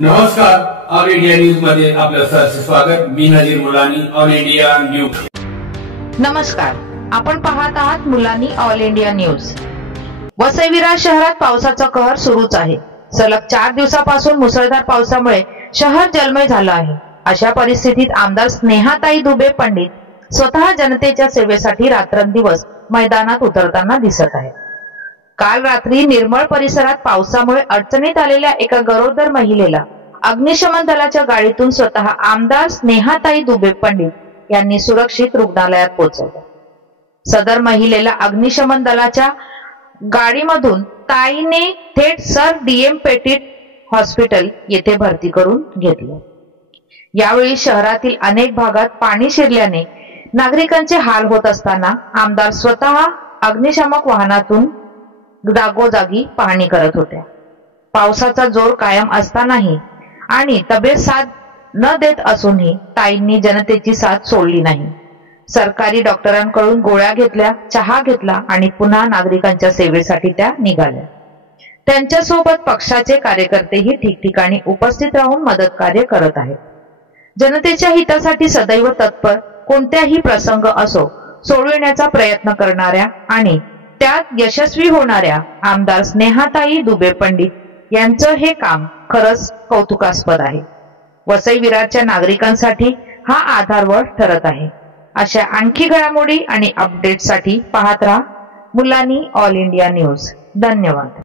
नमस्कार, all India news मध्ये आपलं सहर्ष स्वागत। मी Nazir Mulani, all India news. नमस्कार, आपण पाहत आहात Mulani all India news. Vasai Virar शहरात पावसाचा कहर सुरूच आहे। सलग 4 दिवसापासून मुसळधार पावसामुळे शहर जलमय झालं आहे। अशा परिस्थितीत आमदार स्नेहाताई दुबे पंडित स्वतः जनतेच्या सेवेसाठी रात्रंदिवस मैदानात उतरताना दिसत आहेत। काल रात्री निर्मळ परिसरात पावसामुळे अडचणीत आलेल्या एका गरोदर महिलेला अग्निशमन दलाच्या गाडीतून स्वतः आमदार स्नेहाताई दुबे पंडित यांनी सुरक्षित रुग्णालयात पोहोचवले। सदर महिलेला अग्निशमन दलाच्या गाडीमधून ताईने थेट सर डीएम पेटीट हॉस्पिटल येथे भरती करून घेतले। यावेळी शहरातील अनेक भागात पाणी शिरल्याने नागरिकांचे हाल होत असताना आमदार स्वतः अग्निशामक वाहनातून जागोजागी पाहणी करत होत्या। पावसाचा जोर कायम असतानाही आणि तब्येत साथ न देत असूनही ताईंनी जनतेची साथ सोडली नाही। सरकारी डॉक्टरांकडून गोळ्या घेतल्या, चहा घेतला आणि पुन्हा नागरिकांच्या सेवेसाठी त्या निघाल्या। त्यांच्यासोबत पक्षाचे कार्यकर्तेही ठिकठिकाणी उपस्थित राहून मदत कार्य करत आहेत। जनतेच्या हितासाठी सदैव तत्पर, कोणत्याही प्रसंग असो सोडविण्याचा प्रयत्न करणाऱ्या आणि त्यात यशस्वी होणाऱ्या आमदार स्नेहाताई दुबे पंडित यांचं हे काम खरंच कौतुकास्पद आहे। वसई विरारच्या नागरिकांसाठी हा आधारवड ठरत आहे। अशा आणखी घडामोडी आणि अपडेटसाठी पाहत रहा मुलानी ऑल इंडिया न्यूज। धन्यवाद।